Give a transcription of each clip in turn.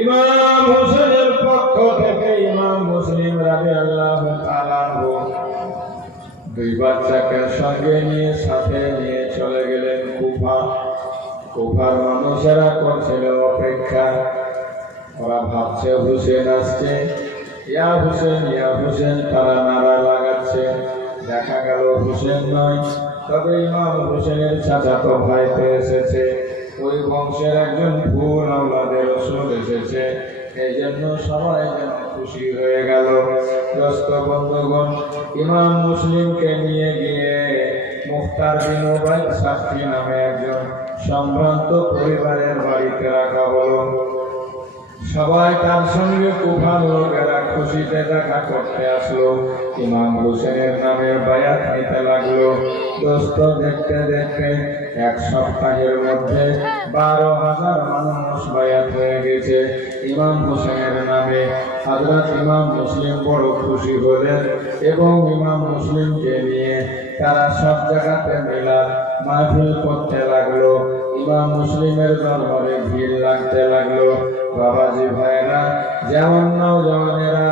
ইমাম হোসেনের পক্ষ থেকে ইমাম মুসলিম রাদিয়াল্লাহু তাআলা দুই বাচ্চাকে সঙ্গে নিয়ে সাথে নিয়ে চলে গেলেন কুফা। কুফার মানুষেরা করছিল অপেক্ষা। ওরা ভাবছে হুসেন আসছে, ইয়া হুসেন ইয়া হুসেন, তারা নারা লাগাচ্ছে। দেখা গেল হুসেন নয়, তবে ইমাম হুসেনের চাচাতো ভাইতে এসেছে। ওই বংশের একজন ফুল আওলাদে রাসূল এসেছে। এই জন্য সবাই যেন খুশি হয়ে গেল। দোস্ত বন্ধুগণ, ইমাম মুসলিমকে নিয়ে গিয়ে মুখতার বিন উবাইদ সাফি নামে একজন সম্ভ্রান্ত পরিবারের বাড়িতে রাখা হলো। সবাই তার সঙ্গে কুফার লোকেরা খুশিতে দেখা করতে আসলো। ইমাম হোসেনের নামে বায়াত নিতে লাগলো। দোস্ত, দেখতে দেখতে এক সপ্তাহের মধ্যে 12,000 মানুষ বায়াত হয়ে গেছে ইমাম হোসেনের নামে। হযরত ইমাম মুসলিম বড় খুশি হলেন এবং ইমাম মুসলিমকে নিয়ে তারা সব জায়গাতে মিলাদ মাহফিল করতে লাগলো। ইমাম মুসলিমের দরবারে ভিড় লাগতে লাগলো। বাবাজি ভাইরা, যেমন নওজওয়ানেরা,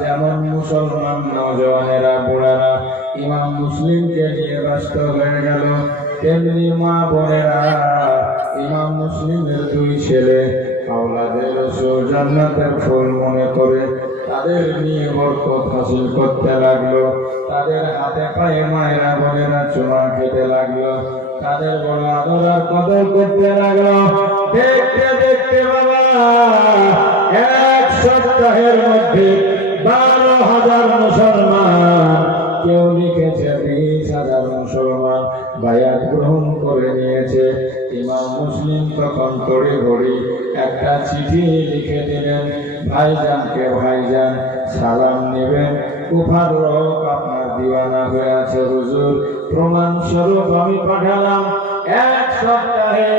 যেমন মুসলমান নওজওয়ানেরা বুড়ারা ইমাম মুসলিমকে নিয়ে ব্যস্ত হয়ে গেল, তেমনি মা বোনেরা ইমাম মুসলিমের দুই ছেলে আওলাদে রাসূল জান্নাতের ফুল মনে করে তাদের নিয়ে বরকত হাসিল করতে লাগলো। তাদের হাতে পায়ে মায়েরা বোনেরা চুমা খেতে লাগলো, তাদের বড় আদর আর কদর করতে লাগলো। দেখতে দেখতে বাবা, এক সপ্তাহের মধ্যে 12,000 মুসলমান, কেউ লিখেছে 20,000 মুসলমান বায়াত গ্রহণ করে নিয়েছে। ইমাম মুসলিম তখন তড়িঘড়ি একটা চিঠি লিখে দিলেন, ভাইজানকে, ভাইজান সালাম নেবেন, কুফার লোক আপনার দিওয়ানা হয়ে আছে হুজুর, প্রমাণ স্বরূপ আমি পাঠালাম। এক সপ্তাহে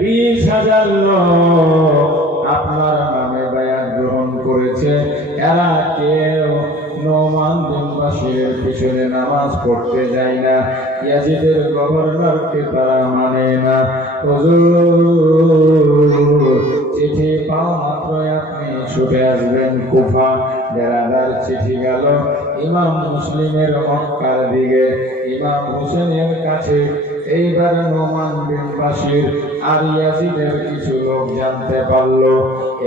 20,000 লোক আপনার নামে বায়াত গ্রহণ করেছে। এরা কেউ নোমান বিন বাশিরের পিছনে নামাজ পড়তে যায় না, ইয়াজিদের গভর্নরকে তারা মানে না। হুজুর, চিঠি পাওয়া মাত্রই আপনি ছুটে আসবেন কুফা। বেরাদার চিঠি গেল ইমাম মুসলিমের মক্কার দিকে, ইমাম হোসেনের কাছে। এইবার নোমান বিন বাশির আর ইয়াজিদের কিছু লোক জানতে পারলো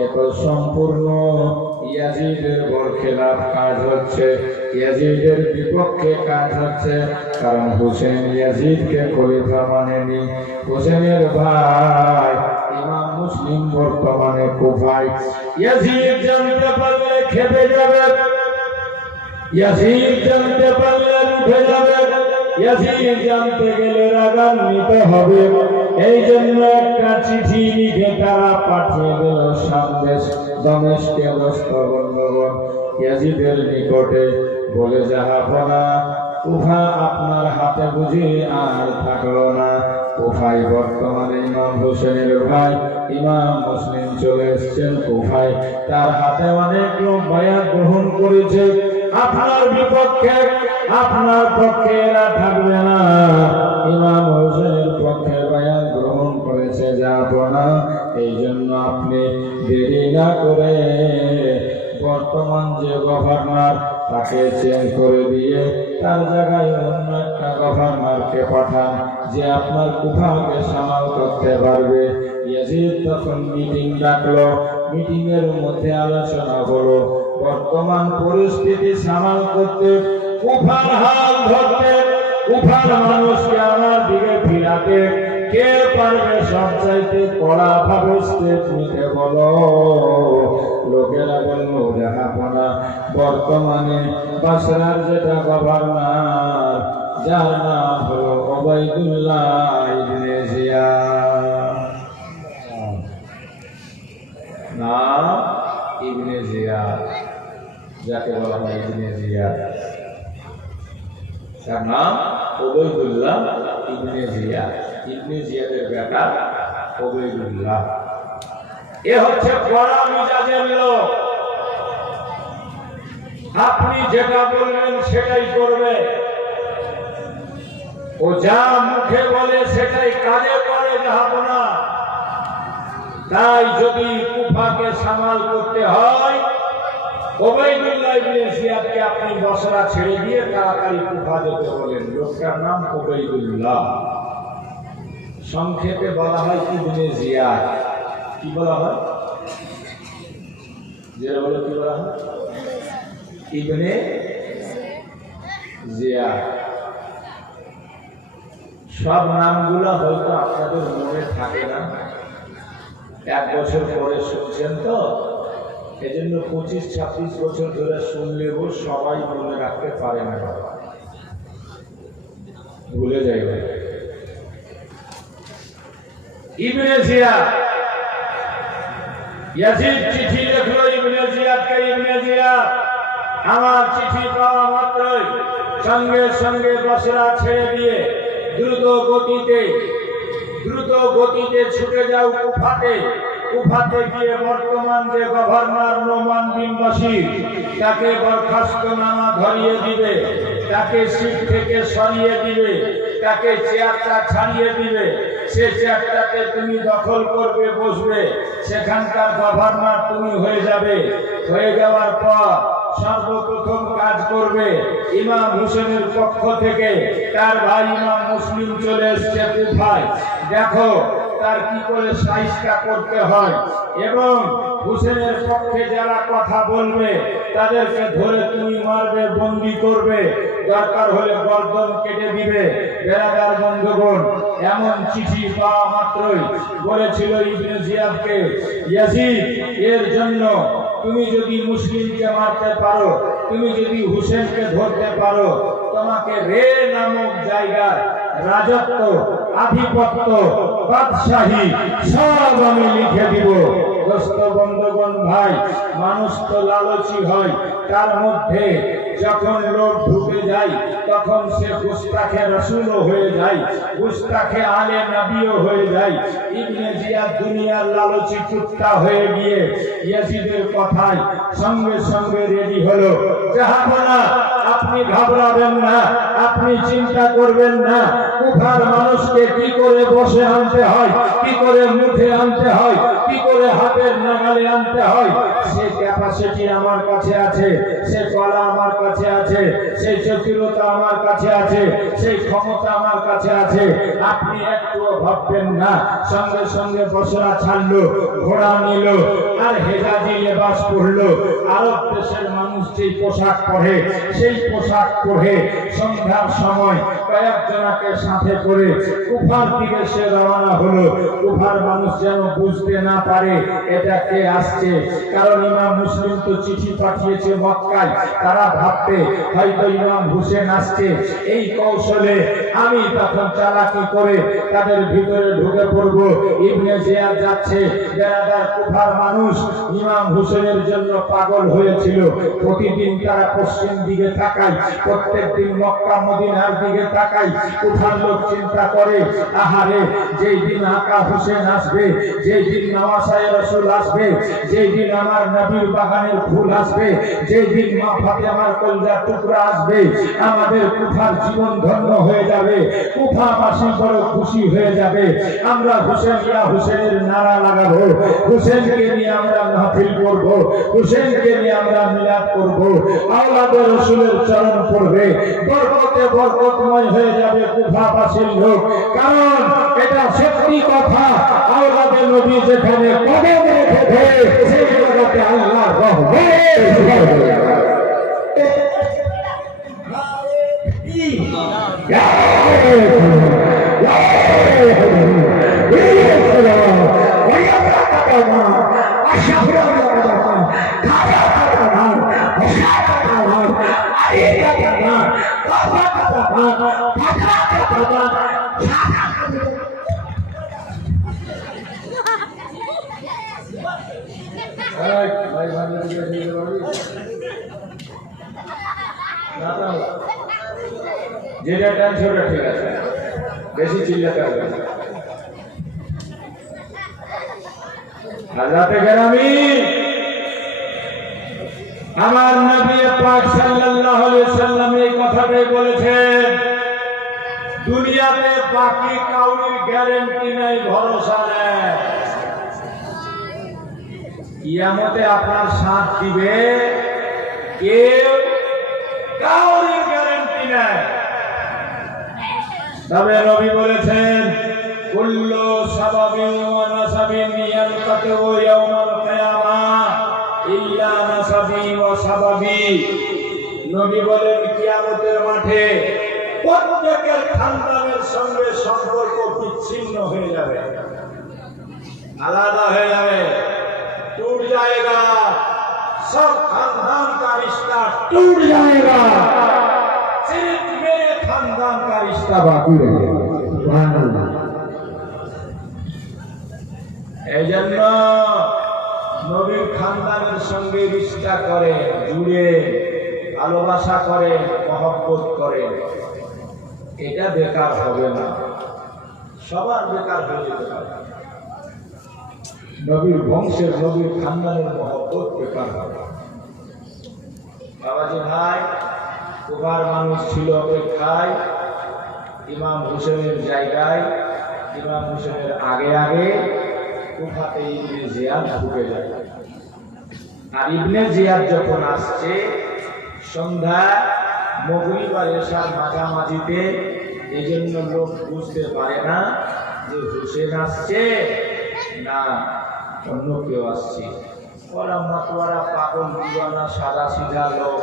এত সম্পূর্ণ ইয়াজিদের বরখেলাফ কাজ হচ্ছে, ইয়াজিদের বিপক্ষে কাজ হচ্ছে। কারণ হোসেন ইয়াজিদকে খলিফা মানেনি। হোসেনের ভাই ইমাম মুসলিম বর্তমানে কুফায়। ইয়াজিদ জানতে পারলে খেপে যাবে, ইয়াজিদ জানতে পারলে উঠে যাবে, ইয়াজিদ জানতে গেলে রাগান্বিত হবে। এই জন্য একটা চিঠি লিখে তারা পাঠিয়ে দিল সন্দেশ দমেশকে। দোস্ত বন্ধুগণ, ইয়াজিদের নিকটে বলে, জাহাপনা, কুফা আপনার হাতে বুঝি আর থাকলো না। কুফায় বর্তমানে ইমাম হোসেনের ভাই ইমাম মুসলিম চলে এসছেন কুফায়, তার হাতে অনেক লোক বায়াত গ্রহণ করেছে। আপনার বিপক্ষে, আপনার পক্ষে এরা থাকবে না। ইমাম হোসেনের পক্ষে বায়াত গ্রহণ করেছে জাহাপনা। এই জন্য আপনি দেরি না করে বর্তমান যে গভর্নর তাকে চেঞ্জ করে দিয়ে তার জায়গায় অন্য একটা গভর্নরকে পাঠান, যে আপনার কুফাকে সামাল করতে পারবে। ইয়াজিদ তখন মিটিং ডাকলো। মিটিং এর মধ্যে আলোচনা হলো বর্তমান পরিস্থিতি সামাল করতে, কুফার হাল ধরতে, কুফার মানুষকে আমার দিকে ফিরাতে কে পারবে সবচাইতে কড়া ভাবে স্টেপ নিতে বলো। লোকেরা বলল, জাহাপনা, বর্তমানে বাসরার যেটা গভর্নর, যার নাম হলো ওবাইদুল্লাহ ইবনে জিয়াদ, নাম ইবনে জিয়াদ, যাকে বলা হয় ইবনে জিয়াদ, তার নাম ওবাইদুল্লাহ ইবনে জিয়াদ। ইবনে জিয়াদের বেটা ওবাইদুল্লাহ। এ হচ্ছে কড়া মিজাজের লোক। আপনি যেটা বলবেন সেটাই করবে, ও যা মুখে বলে সেটাই কাজে করে। জাহাপনা, তাই যদি কুফাকে সামাল করতে হয়, উবাইদুল্লাহ ইবনে জিয়াদকে আপনি বসরা ছেড়ে দিয়ে তাড়াতাড়ি কুফা যেতে বলেন। লোকটার নাম উবাইদুল্লাহ, সংক্ষেপে বলা হয় ইবনে জিয়াদ। কি বলা হয়? যেটা বলে কি বলা হয়? ইবনে জিয়াদ। সব নামগুলো হয়তো আপনাদের মনে থাকে না, 1 বছর পরে শুনছেন তো, এজন্য 25-26 বছর ধরে শুনলেও সবাই মনে রাখতে পারে না, ভুলে যাইবে। ইবনে জিয়াদ, ইয়াজিদ চিঠি লিখলো ইবনে জিয়াদকে, ইবনে জিয়াদ আমার চিঠি পাওয়া মাত্রই সঙ্গে সঙ্গে বসরা ছেড়ে দিয়ে দ্রুত গতিতে ছুটে যাও কুফাতে। কুফাতে গিয়ে বর্তমান যে গভর্নর নোমান বিন বশির, তাকে বরখাস্তনামা ধরিয়ে দিবে, তাকে সিট থেকে সরিয়ে দিবে, তাকে চেয়ারটা ছাড়িয়ে দিবে। সে চেয়ারটাতে তুমি দখল করবে, বসবে, সেখানকার গভর্নর তুমি হয়ে যাবে। হয়ে যাওয়ার পর সর্বপ্রথম কাজ করবে, ইমাম হুসেনের পক্ষ থেকে তার ভাই ইমাম মুসলিম চলে এসছে কুফায়, দেখো তার কি করে সাইজটা করতে হয়, এবং হুসেনের পক্ষে যারা কথা বলবে তাদেরকে ধরে তুমি মারবে, বন্দী করবে, দরকার হলে গর্দন কেটে দিবে। বেরাদার বন্ধুগণ, এমন চিঠি পাওয়া মাত্রই বলেছিল ইবনে জিয়াদকে, ইয়াজিদ, এর জন্য তুমি যদি মুসলিমকে মারতে পারো, তুমি যদি হুসেনকে ধরতে পারো, তোমাকে রে নামক জায়গার রাজত্ব, আধিপত্য, বাদশাহী সব আমি লিখে দিব। দোস্ত বন্ধুগণ, ভাই, মানুষ তো লালচী হয়, তার মধ্যে যখন লোক ঢুকে যায় তখন সে গুস্তাখে রাসূলও হয়ে যায়, গুস্তাখে আলে নবীও হয়ে যায়। ইবনে জিয়াদ দুনিয়ার লালচী কুত্তা হয়ে গিয়ে ইয়াজিদের কথায় সঙ্গে সঙ্গে রেডি হলো। জাহাপনা, আপনি ঘাবড়াবেন না, আপনি চিন্তা করবেন না, কুফার মানুষকে কি করে বসে আনতে হয়, কি করে মুখে আনতে হয়, কি করে হাতের নাগালে আনতে হয়, সে ক্যাপাসিটি আমার কাছে আছে, সে কলা আমার কাছে আছে, সেই চতুরতা আমার কাছে আছে, সেই ক্ষমতা আমার কাছে আছে। আপনি একটুও ভাববেন না। সঙ্গে সঙ্গে বসরা ছাড়লো, ঘোড়া নিল, আর হেজাজি লেবাস পরলো। আরব দেশের মানুষ যেই পোশাক পরে, সেই পোশাক পরে সন্ধ্যার সময় কয়েকজনকে সাথে করে কুফার দিকে সে রওনা হলো। কুফার মানুষ যেন বুঝতে না পারে এটা কে আসছে, কারণ ইমাম মুসলিম তো চিঠি পাঠিয়েছে মক্কায়, তারা ভাববে হয়তো ইমাম হুসেন আসছে। এই কৌশলে আমি তখন চালাকি করে তাদের ভিতরে ঢুকে পড়ব। ইবনে জিয়াদ যাচ্ছে, বেরাদার কুফার মানুষ ইমাম হুসেনের জন্য পাগল হয়েছিল। প্রতিদিন তারা পশ্চিম দিকে তাকায়, প্রত্যেকদিন মক্কা মদিনার দিকে তাকায়। কুফার লোক চিন্তা করে, আহারে, যেই দিন আকা হুসেন আসবে, যেই দিন নওয়াসায়ে রাসূল আসবে, যেই দিন আমার নবীর বাগানের ফুল আসবে, যেই দিন মা ফাতেমার কলজার টুকরা আসবে, আমাদের কুফার জীবন ধন্য হয়ে যাবে, কুফাবাসী বড় খুশি হয়ে যাবে। আমরা হুসেনিয়া হুসেনের নারা লাগাবো, হুসেনকে নিয়ে আমরা মাহফিল করব, হুসেনকে নিয়ে আমরা মিলাদ করব, আওলাদে রাসূলের চরণ পড়বে, বরকতে বরকতময় হয়ে যাবে কুফাবাসীর লোক। কারণ এটা সত্যি কথা, আওলাদে নবী যেখানে কদম রেখেছে সেই জায়গাতে আল্লাহর রহমত। যেটা টেনশনটা ঠিক আছে, বেশি চিল্লাতে হবে না। হযরত গরামি আমার নবী পাক সাল্লাল্লাহু আলাইহি সাল্লাম এই কথাটাই বলেছেন, দুনিয়াতে বাকি কাউরির গ্যারান্টি নাই, ভরসা নেই। কিয়ামতে আপনার সাথ দিবে কেউ, কাউরি গ্যারান্টি নাই। তবে নবী বলেছেন কুল্লু সাবাবিন ওয়া নাসাবিন ইয়ানকাতু ইয়াউমাল কিয়ামাহ ইল্লা নাসাবি ওয়া সাবাবি। নবী বলেন কিয়ামতের মাঠে প্রত্যেকের খানদানের সঙ্গে সম্পর্ক বিচ্ছিন্ন হয়ে যাবে, আলাদা হয়ে যাবে, टूट जाएगा, सब खानदान का रिश्ता टूट जाएगा, सिर्फ मेरे खानदान का रिश्ता बाकी रहेगा। এই জন্য নবীর খানদানের সঙ্গে রিশতা করে, জুড়ে ভালোবাসা করে, মহব্বত করে, এটা বেকার হবে না, সবার বেকার হয়ে যেতে পারে। নবীর বংশের, নবীর খানদানের মহব্বত বেকার হবে। বাবাজি ভাই, কুফার মানুষ ছিল অপেক্ষায় ইমাম হুসেনের জায়গায়, ইমাম হুসেনের আগে আগে কুফাতে ইবনে জিয়াদ ঢুকে যায়। আর ইবনে জিয়াদ যখন আসছে সন্ধ্যা মাগরিব আর এশার মাঝামাঝিতে, এই জন্য লোক বুঝতে পারে না যে হুসেন আসছে না অন্য কেউ আসছে। ওরা মতওয়ারা পাগল দিওয়ানা সাদা সিধা লোক,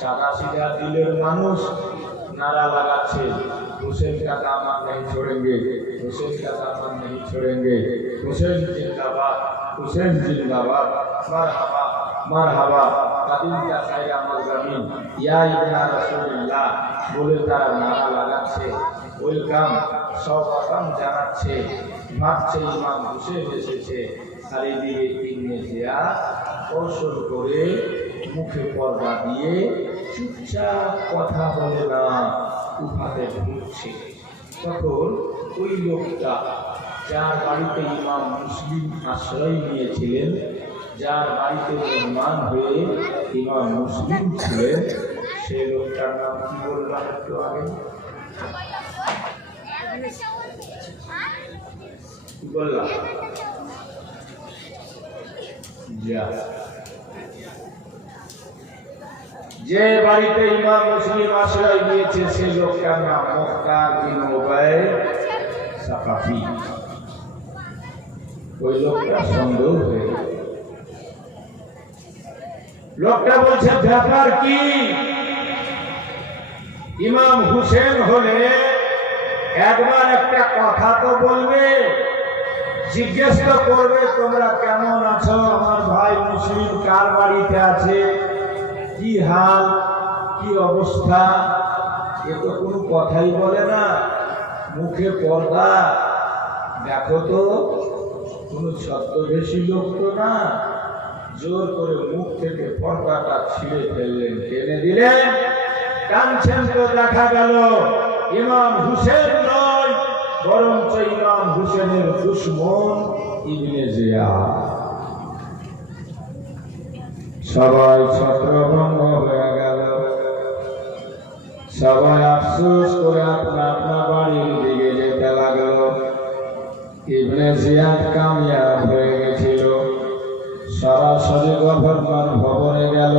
সাদা সিধা দিলের মানুষ नारा लगाচ্ছে हुसैन का दामन नहीं छोड़ेंगे, हुसैन का दामन नहीं छोड़ेंगे, हुसैन जिंदाबाद, हुसैन जिंदाबाद, मरहबा मरहबा कदिम का खैरा मजगामीन या इब्ना রাসূলুল্লাহ বলে তারা নারা লাগাচ্ছে, ওয়েলকাম স্বাগতম জানাচ্ছে, ভাবছে ইমাম হুসেন এসেছে। আর এদিকে ইবনে জিয়াদ কৌশল করে মুখে পর্দা দিয়ে চুপচাপ কথা বলে না, কুফাতে ঢুকছে। তখন ওই লোকটা যার বাড়িতে ইমাম মুসলিম আশ্রয় নিয়েছিলেন, যার বাড়িতে মেহমান হয়ে ইমাম মুসলিম ছিলেন, সেই লোকটার নাম কি বললাম একটু আগে? কি বললাম? যে বাড়িতে ইমাম মুসলিম আশ্রয় নিয়েছে সেই লোকটার নাম মুখতার বিন উবাইদ সাকাফি। ওই লোকটা সন্দেহ হয়ে গেল। লোকটা বলছে ব্যাপার কি? ইমাম হুসেন হলে একবার একটা কথা তো বলবে, জিজ্ঞেস তো করবে তোমরা কেমন আছো, আমার ভাই মুসলিম কার বাড়িতে আছে, কি হাল, কি অবস্থা। এ তো কোনো কথাই বলে না, মুখে পর্দা। দেখো তো কোনো ছদ্মবেশী লোক তো না, জোর করে মুখ থেকে পর্দাটা ছিঁড়ে ফেললেন, টেনে দিলেন, টানছেন তো দেখা গেল ইমাম হুসেন নয়, বরঞ্চ ইমাম হুসেনের দুশমন ইবনে জিয়াদ। সবাই ছত্রভঙ্গ হয়ে গেল, সবাই আফসোস করে আপনা আপনা বাড়ির দিকে যেতে লাগলো। ইবনে জিয়াদ কামিয়াব হয়ে গেছিল, সরাসরি গভর্নর ভবনে গেল।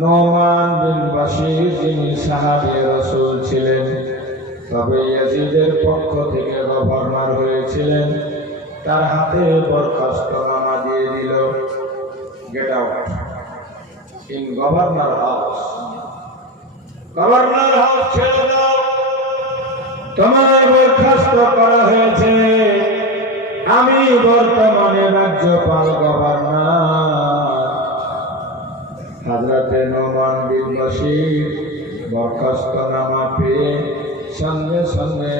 নোমান বিন বাশির যিনি সাহাবী রাসূল ছিলেন, তবে ইয়াজিদের পক্ষ থেকে গভর্নর হয়েছিলেন, তার হাতে বরখাস্তনামা দিয়ে দিল। Get out in governor house. Governor house ছেড়ে দাও, তোমার বরখাস্ত করা হয়েছে। আমি বর্তমানে রাজ্যপাল গভর্নর। হযরতে নোমান বিন বাশির বরখাস্তনামা পেয়ে সঙ্গে সঙ্গে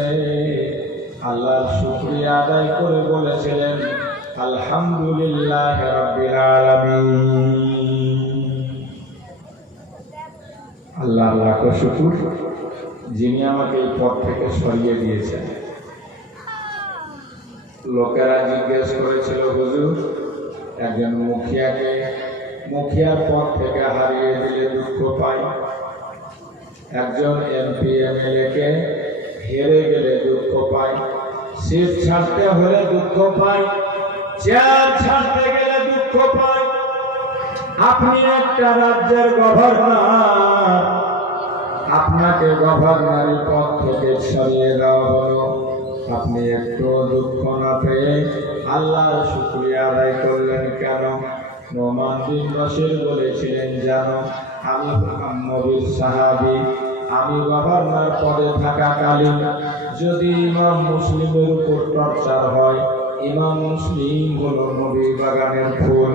আল্লাহর শুকরিয়া আদায় করে বলেছিলেন আলহামদুলিল্লাহ রাব্বিল আলামিন। আল্লাহ লাখো শুকর যিনি আমাকে এই পথ থেকে সরিয়ে দিয়েছেন। লোকেরা জিজ্ঞেস করেছিল, হুজুর একজন মুখিয়াকে মুখিয়ার পদ থেকে হারিয়ে দিলে দুঃখ পাই, একজন এমপি এমএলএ কে হেরে গেলে দুঃখ পাই, সিট ছাড়তে হলে দুঃখ পাই, চেয়ার ছাড়তে গেলে দুঃখ আপনি একটা রাজ্যের গভর্নর, আপনাকে গভর্নরের পদ থেকে সরিয়ে দেওয়া হলো। আপনি একটু দুঃখ না পেয়ে আল্লাহর শুকরিয়া আদায় করলেন কেন? নোমান বিন বশীর বলেছিলেন, জানো আমি নবীর সাহাবী, আমি গভর্নর পদে থাকাকালীন যদি ইমাম মুসলিমের উপর টর্চার হয়, ইমাম মুসলিম হলো নবীর বাগানের ফুল,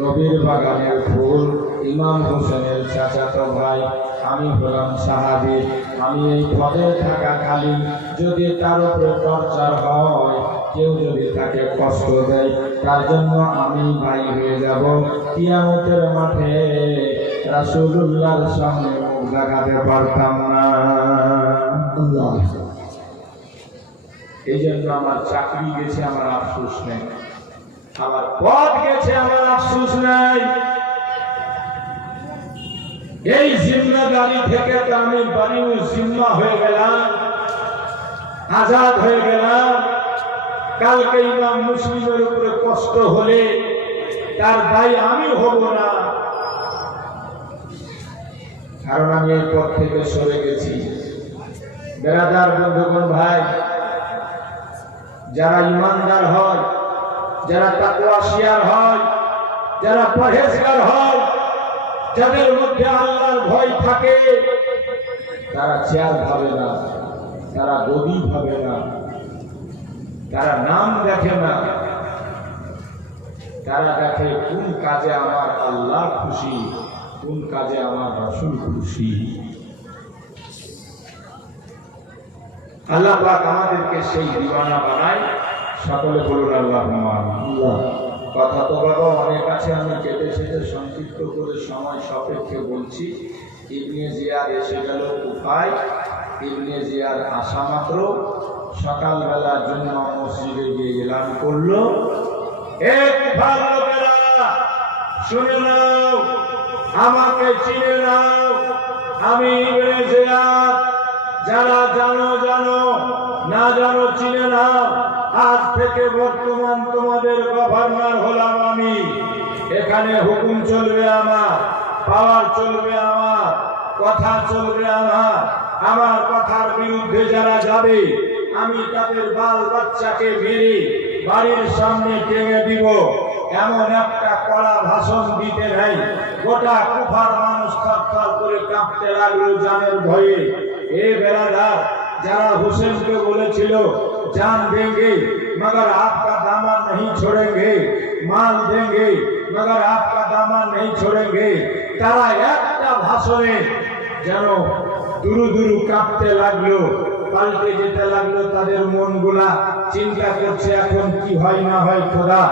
নবীর বাগানের ফুল ইমাম হোসেনের চাচাতো ভাই, আমি হলাম সাহাবী, আমি এই পদে থাকাকালীন যদি তার উপরে টর্চার হয়, কেউ যদি তাকে কষ্ট দেয়, তার জন্য আমি ভাই হয়ে যাব। কিয়ামতের মাঠে রাসূলুল্লাহর সামনে মুখ দেখাতে পারতাম না। এই জন্য আমার চাকরি গেছে, আমার আফসোস নেই, আমার পদ গেছে, আমার আফসোস নাই। এই জিম্মাদারি থেকে তো আমি বাড়ির জিম্মা হয়ে গেলাম, আজাদ হয়ে গেলাম। কালকে ইমাম মুসলিমের উপরে কষ্ট হলে তার দায়ী আমি হব না, কারণ আমি এই পথ থেকে সরে গেছি। বেরাদার বন্ধুগণ, ভাই, যারা ইমানদার হয়, যারা তাকওয়া শিয়ার হয়, যারা পরহেজগার হয়, যাদের মধ্যে আল্লাহর ভয় থাকে, তারা চেয়ার ভাবে না, তারা গদি ভাবে না, তারা নাম দেখে না, তারা দেখে কোন কাজে আমার আল্লাহ খুশি, কোন কাজে আমার রাসূল খুশি। আল্লাহ পাক আমাদেরকে সেই দিওয়ানা বানায়। সকলে বলুন আল্লাহুম্মা আমিন। কথা তো বাবা অনেক আছে, আমি কেটে সেটে সংক্ষিপ্ত করে সময় সাপেক্ষে বলছি। ইবনে জিয়াদ এসে গেল কুফায়। ইবনে জিয়াদ আসা মাত্র সকালবেলা জুম্মা মসজিদে গিয়ে এলান করলো, এক কুফার লোকেরা শুনে নাও, আমাকে চিনে নাও, আমি ইবনে জিয়াদ। যারা জানো জানো, না জানো চিনে নাও। আজ থেকে বর্তমান তোমাদের গভর্নর হলাম আমি। এখানে হুকুম চলবে আমার, পাওয়ার চলবে আমার, কথা চলবে আমার। আমার কথার বিরুদ্ধে যারা যাবে, আমি তাদের বাল বাচ্চাকে মেরে বাড়ির সামনে টেনে দিব। এমন একটা কড়া ভাষণ দিতে নেই, গোটা কুফার মানুষ থরথর করে কাঁপতে লাগলো জানের ভয়ে। এ বেরাদার, যারা হুসেনকে বলেছিল जान देंगे मगर आपका दामन नहीं छोड़ेंगे, माल देंगे मगर आपका दामन नहीं छोड़ेंगे, তারা একটা ভাষণে যেন দুরু দুরু কাঁপতে লাগলো, পাল্টে যেতে লাগলো তাদের মনগুলা। চিন্তা করছে এখন কি হয় না হয়, খোদা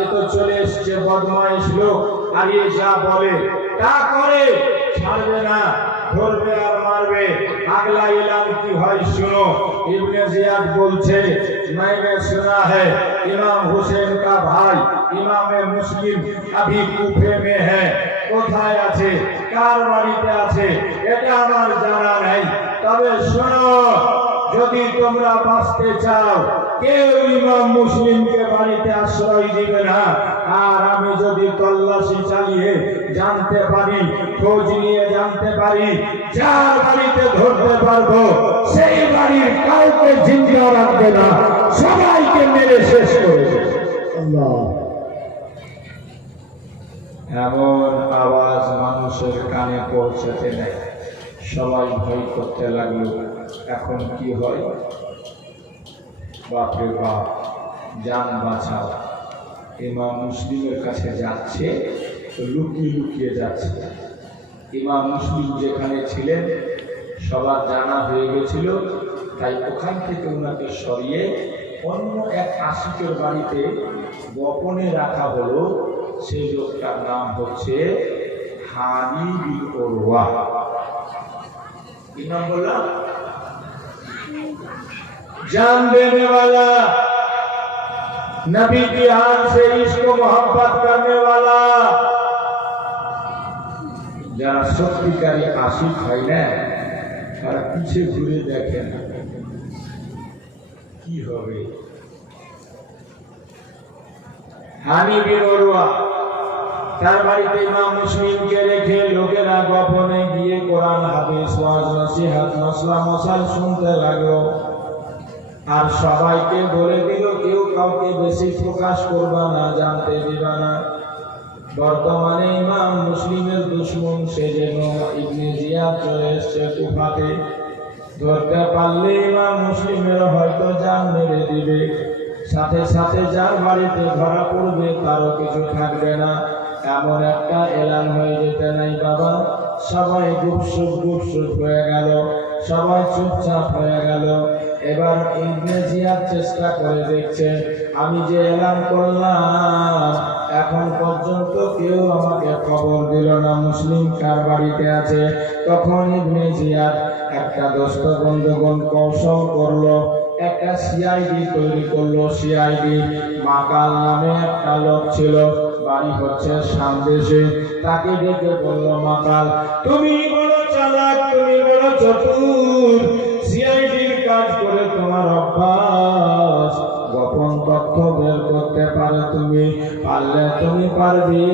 এ তো চলে এসছে বদমাইশ লোক, আর এ যা বলে তা করে, ছাড়বে না, ধরবে আর মারবে। আগলা এলান কি হয় শুনো। इब्ने जियाद बोलছে, मैंने सुना है इमाम हुसैन का भाई इमाम मुस्लिम अभी कूफे में है। কোথায় আছে, কার বাড়িতে আছে, এটা আমার জানা নাই। তবে শোনো, যদি তোমরা বাঁচতে চাও, কেউ ইমাম মুসলিমকে বাড়িতে আশ্রয় দিবে না। আর আমি যদি তল্লাশি চালিয়ে জানতে পারি, খোঁজ নিয়ে জানতে পারি, যার বাড়িতে ধরতে পারবো, সেই বাড়ির কাউকে জিন্দা রাখবে না, সবাইকে মেরে শেষ করে দেবে। আল্লাহ। এমন আওয়াজ মানুষের কানে পৌঁছাতে নেই, সবাই ভয় করতে লাগলো। এখন কি হয়, বাপরে বাপ, জান বাঁচাও। ইমাম মুসলিমের কাছে যাচ্ছে তো লুকিয়ে লুকিয়ে যাচ্ছে। ইমাম মুসলিম যেখানে ছিলেন সবার জানা হয়ে গেছিল, তাই ওখান থেকে ওনাকে সরিয়ে অন্য এক আশিকের বাড়িতে গোপনে রাখা হলো। সেই লোকটার নাম হচ্ছে হানি বিন উরওয়া। কি নাম বললাম? जान देने वाला, नबी की हाथ से इसको मोहब्बत करने वाला। যারা সত্যিকারী আশিক হয় না, তারা পিছে ঘুরে দেখে না কি হবে। হানি বিন উরওয়া তার বাড়িতে ইমাম মুসলিমকে রেখে লোকেরা গোপনে গিয়ে কোরআন হাদিস ওয়াজ নসিহত মসলা মশাল শুনতে লাগলো। আর সবাইকে বলে দিল কেউ কাউকে বেশি প্রকাশ করবা না, জানতে দিবা না। বর্তমানে ইমাম মুসলিমের দুশমন সেজন্য ইবনে জিয়াদ চলে এসছে কুফাতে। ধরতে পারলে ইমাম মুসলিমের হয়তো জান মেরে দিবে, সাথে সাথে যার বাড়িতে ধরা পড়বে তারও কিছু থাকবে না। এমন একটা এলান হয়ে যেতে নাই বাবা। সবাই গুপসুপ হয়ে গেল, সবাই চুপচাপ হয়ে গেল। এবার ইবনে জিয়াদ চেষ্টা করে দেখছে, আমি যে এলান করলাম এখন পর্যন্ত কেউ আমাকে খবর দিল না মুসলিম কার বাড়িতে আছে। তখন ইবনে জিয়াদ একটা দোস্ত বন্ধুগণ কৌশল করলো, একটা সিআইডি তৈরি করলো। সিআইডি মাকাল নামে একটা লোক ছিল, বাড়ি হচ্ছে সামদেশে। তাকে ডেকে বললো, মাকাল তুমি বড় চালাক, তুমি বড় চতুর, সিআইডির কাজ করে তোমার অভ্যাস, গোপন তথ্য বের করতে পারো তুমি, পারলে তুমি পারবে।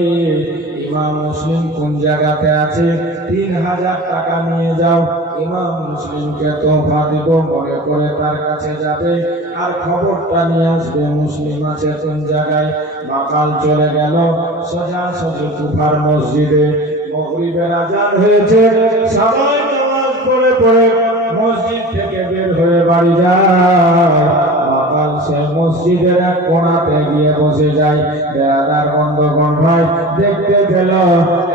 ইমাম মুসলিম কোন জায়গাতে আছে 3000 টাকা নিয়ে যাও, ইমাম মুসলিমকে তোফা দিব মনে করে তার কাছে যাবে আর খবরটা নিয়ে আসবে মুসলিম আছে কোন জায়গায়। মাকাল চলে গেল সোজাসুজি কুফার মসজিদে। মাগরিবের আযান হয়েছে, সবাই নামাজ পড়ে পড়ে মসজিদ থেকে বের হয়ে বাড়ি যায়। মাকাল সে মসজিদের এক কোণাতে গিয়ে বসে যায়। বেড়াদার বন্ধুগণ ভাই দেখতে পেল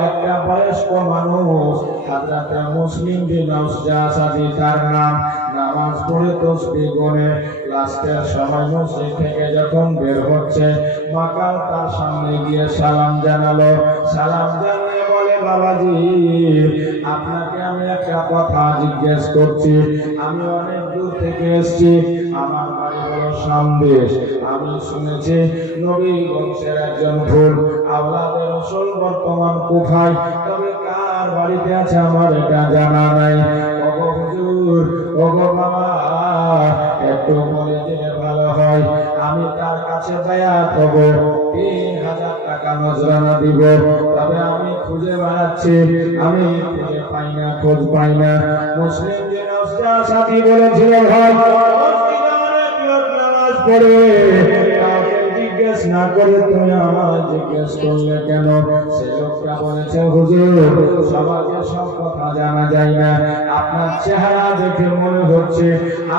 একটা বয়স্ক মানুষ, হযরত মুসলিম বিন আউসাদি তার নাম, নামাজ পড়ে তাসবিহ গুনে লাস্টের সময় মসজিদ থেকে যখন বের হচ্ছে, মাকাল তার সামনে গিয়ে সালাম জানালো। সালাম জানিয়ে বলে, বাবাজি আপনাকে আমি একটা কথা জিজ্ঞেস করছি। আমি অনেক দূর থেকে এসেছি, আমার বাড়ি হলো সামদেশ। আমি শুনেছি নবী বংশের একজন ফুল আওলাদে রাসূল বর্তমান কুফায়, তবে কার বাড়িতে আছে আমার এটা জানা নাই। ওগো হুজুর, ওগো বাবা, একটু বলে দিলে ভালো হয়, আমি তার কাছে বায়াত হব, 3000 টাকা নজরানা দিব। তবে আমি খুঁজে বেড়াচ্ছি, আমি খুঁজে পাই না, খোঁজ পাই না। মুসলিম যে সাথী বলেছিলেন ভাই অনেক লোক নামাজ পড়ে, জিজ্ঞেস না করে তুমি আমার জিজ্ঞেস করলে কেন? সে লোকটা বলেছে, হুজুর সবাইকে সব কথা জানা যায় না, আপনার চেহারা দেখে মনে হচ্ছে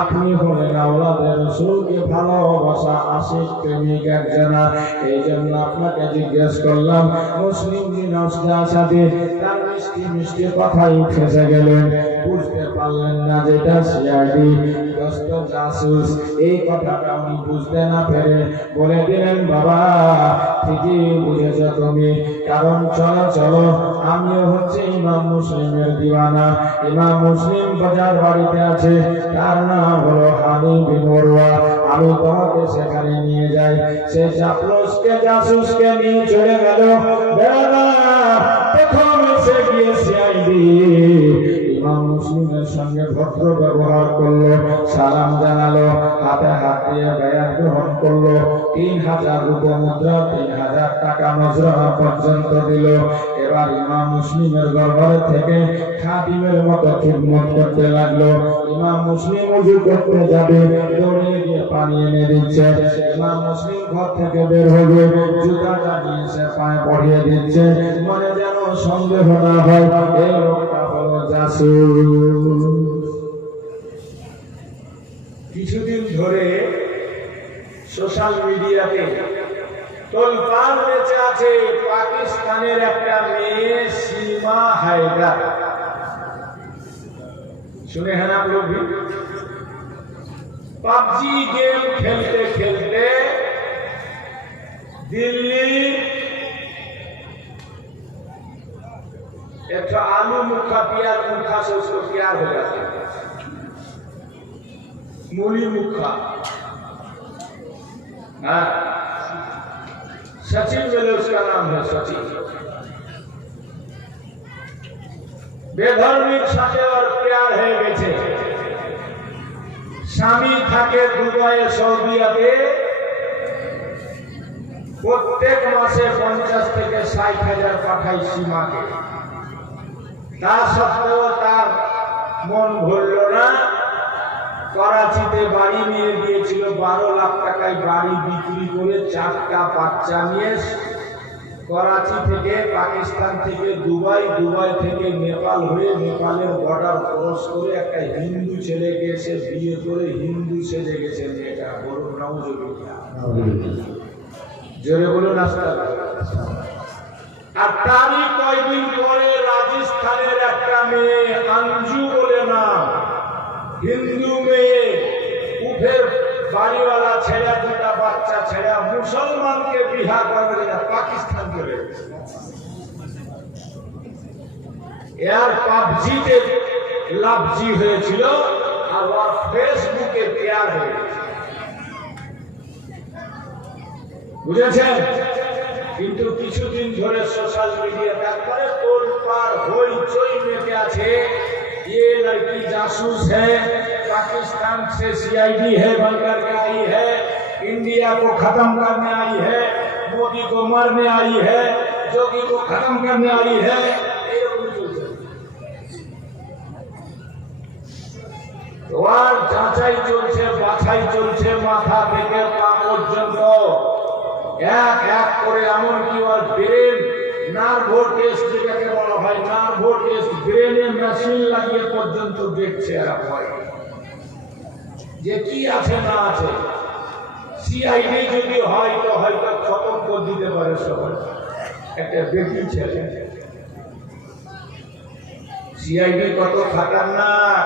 আপনি হলেন আওলাদে রাসূলকে ভালোবাসা আশিক প্রেমিক একজনা, এই জন্য আপনাকে জিজ্ঞেস করলাম। মুসলিম দিন সাথে তার মিষ্টি মিষ্টি কথাই ফেসে গেলেন, বুঝতে পারলেন না যেটা সিআইডি দোস্ত জাসুস। এই কথাটা উনি বুঝতে না পেরে বলে দিলেন, বাবা ঠিকই বুঝেছ তুমি, কারণ চলো চলো আমিও হচ্ছে ইমাম মুসলিমের দিওয়ানা। ইমাম মুসলিম বাজার বাড়িতে আছে, তার নাম হলো হানি বিন উরওয়া, আমি তোমাকে সেখানে নিয়ে যাই। সে চাপলুসকে জাসুসকে নিয়ে চলে গেল। প্রথম এসে গিয়ে সিআইডি ইমাম মুসলিমের সঙ্গে ভদ্র ব্যবহার করলো, সালাম জানালো, হাতে হাত দিয়ে বায়াত গ্রহণ করলো, 3000 রূপা মুদ্রা 3000 টাকা নজরানা পর্যন্ত দিল। এবার ইমাম মুসলিমের দরবারে থেকে খাদিমের মতো খিদমত করতে লাগলো। ইমাম মুসলিম ওযু করতে যাবে, দৌড়ে গিয়ে পানি এনে দিচ্ছে। ইমাম মুসলিম ঘর থেকে বের হবে, জুতাটা নিয়ে সে পায়ে পরিয়ে দিচ্ছে, মনে যেন সন্দেহ না হয় এই লোকটা হলো জাসুস। কিছুদিন ধরে সোশ্যাল মিডিয়াতে তোলপাড় মেচে আছে পাকিস্তানের একটা মেয়ে সীমা হায়দার। सुने हैं आप लोग भी? पबजी गेम खेलते खेलते दिल्ली एक आलू मुखा प्याज मुखा से उसको प्यार हो जाता है, मूली मुखा। हाँ, सचिन बोले उसका नाम है सचिन। বেধর্মীর সাথে ওর প্রেয়ার হয়ে গেছে। স্বামী থাকে দুবাইয়ে সৌদিয়াতে, প্রত্যেক মাসে 50 থেকে 60,000 পাঠাই সীমাকে। তা সত্ত্বেও তার মন ভরল না। করাচিতে বাড়ি নিয়ে দিয়েছিল, 12 লাখ টাকায় বাড়ি বিক্রি করে 4টা বাচ্চা নিয়ে করাচি থেকে পাকিস্তান থেকে দুবাই, দুবাই থেকে নেপাল হয়ে নেপালের বর্ডার ক্রস করে একটা হিন্দু ছেলেকে এসে বিয়ে করে হিন্দু সেজে গেছে মেয়েটা। বলুন নাউজুবিল্লাহ, জোরে বলুন আস্তাগফিরুল্লাহ। আর তারই কয়েকদিন পরে রাজস্থানের একটা মেয়ে আঞ্জু বলে নাম, হিন্দু মেয়ে, উঠের বাড়িওয়ালা ছেলে 2টা বাচ্চা ছেলে মুসলমানকে বিবাহ করবে, পাকিস্তান চলে গেছে। এর পাবজিতে লাভজি হয়েছিল আর ওর ফেসবুকে পেয়ার হয়েছে, বুঝেছেন? কিন্তু কিছুদিন ধরে সোশ্যাল মিডিয়া তারপরে তোলপাড় হইচই মেতে আছে। ये लड़की जासूस है, पाकिस्तान से CID है बनकर के आई है, इंडिया को खत्म करने आई है, मोदी को मारने आई है, जोगी को खत्म करने आई है। আর যাচাই চলছে, বাছাই চলছে, মাথা থেকে পা পর্যন্ত এক এক করে। এমনকি ওর ব্রেন নার্ভো টেস্ট, যেটাকে বলা হয় নার্ভো টেস্ট, ব্রেনে মেশিন লাগিয়ে পর্যন্ত দেখছে এরা ভয় যে কি আছে না আছে। CID যদি হয় তো হয়তো খতম করে দিতে পারে সবাই। একটা বেটি ছেলে, CID কত খাতারনাক।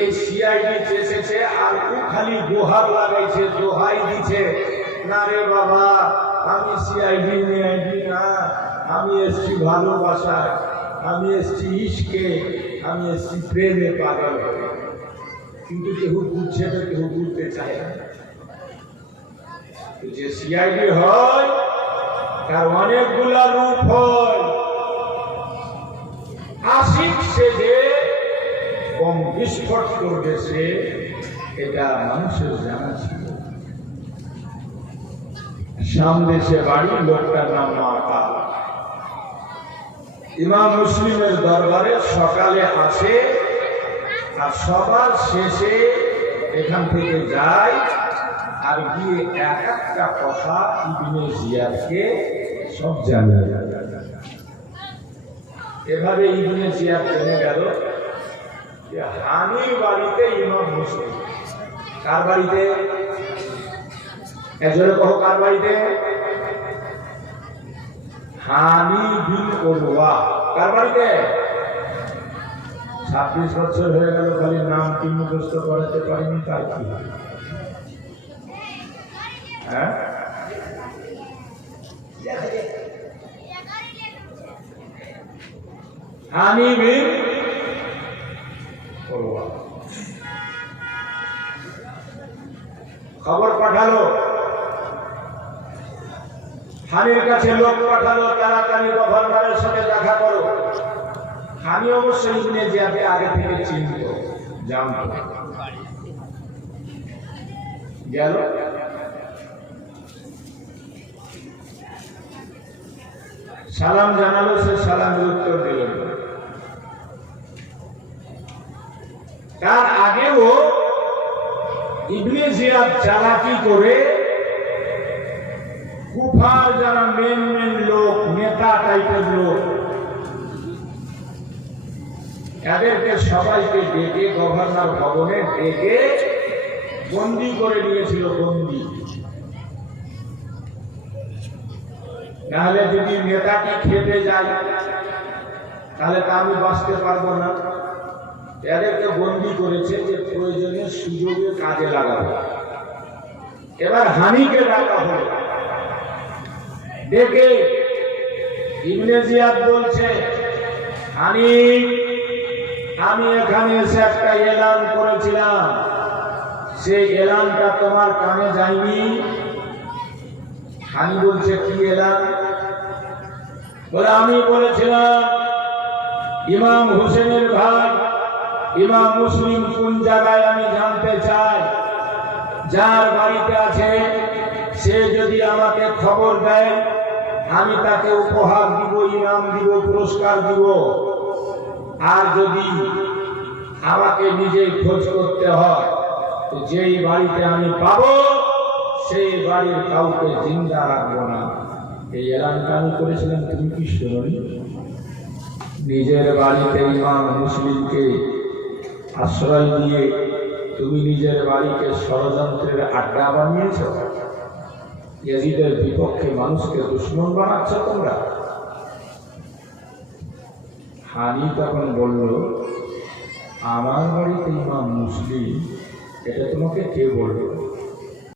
এই CID এসেছে আর ও খালি গোহার লাগাইছে, দোহাই দিছে, না রে বাবা আমি CID না, আমি এসছি ভালোবাসায়, আমি এসছি ইশকে, আমি এসছি প্রেমে পাগল হয়ে। কিন্তু কেউ বুঝছে না, কেউ বুঝতে চায় না। যে CID হয় তার অনেকগুলা রূপ হয়। আশিক সেজে বম বিস্ফোট করবে সে, এটা মানুষের জানা ছিল। সামদেশে বাড়ি, লোকটার নাম মাতা। ইমাম মুসলিমের দরবারে সকালে আসে আর সবার শেষে এখান থেকে যায় আর গিয়ে এক একটা কথা ইবনে জিয়াদকে সব জানিয়ে যায়। এভাবে ইবনে জিয়াদ জেনে গেল যে হানির বাড়িতে ইমাম মুসলিম। কার বাড়িতে? এজরে কহ, কার বাড়িতে? হানি বিন উরওয়া। কার বাড়িতে? 26 বছর হয়ে গেল, খালি নাম কি মুখস্থ করাতে পারিনি, তার কি? হ্যাঁ, হানি বিন উরওয়া। খবর পাঠালো, হানির কাছে লোক পাঠালো, তাড়াতাড়ি গভর্নরের সাথে দেখা করো। হানি অবশ্য ইবনে জিয়াদকে আগে থেকে চিনত, জানত। গেল, সালাম জানালো, সে সালামের উত্তর দিল। তার আগেও ইবনে জিয়াদ চালাকি করে কুফার যারা মেন লোক, নেতা টাইপের লোক, এদেরকে সবাইকে ডেকে গভর্নর ভবনে ডেকে বন্দি করে নিয়েছিল। বন্দি নাহলে যদি নেতাটি খেতে যায় তাহলে তা আমি বাঁচতে পারবো না। এদেরকে বন্দি করেছে যে প্রয়োজনীয় সুযোগে কাজে লাগাবে। এবার হানিকে ডাকা হলো, ডেকে ইবনে জিয়াদ বলছে, হানি আমি এখানে এসে একটা এলান করেছিলাম, সেই এলানটা তোমার কানে যায়নি? হানি বলছে, কি এলান? বলে আমি বলেছিলাম ইমাম হোসেনের ভাই ইমাম মুসলিম কোন জায়গায় আমি জানতে চাই। যার বাড়িতে আছে সে যদি আমাকে খবর দেয় আমি তাকে উপহার দিব, ইনাম দিব, পুরস্কার দিব। আর যদি আমাকে নিজেই খোঁজ করতে হয় তো যেই বাড়িতে আমি পাবো সেই বাড়ির কাউকে জিন্দা রাখবো না। এই এলানটা আমি করেছিলাম, তুমি কি শুনোনি? নিজের বাড়িতে ইমাম মুসলিমকে আশ্রয় দিয়ে তুমি নিজের বাড়িকে ষড়যন্ত্রের আড্ডা বানিয়েছ, ইয়াজিদের বিপক্ষে মানুষকে দুশ্মন বানাচ্ছ তোমরা। হানি তখন বলল, আমার বাড়িতে ইমাম মুসলিম, এটা তোমাকে কে বলল?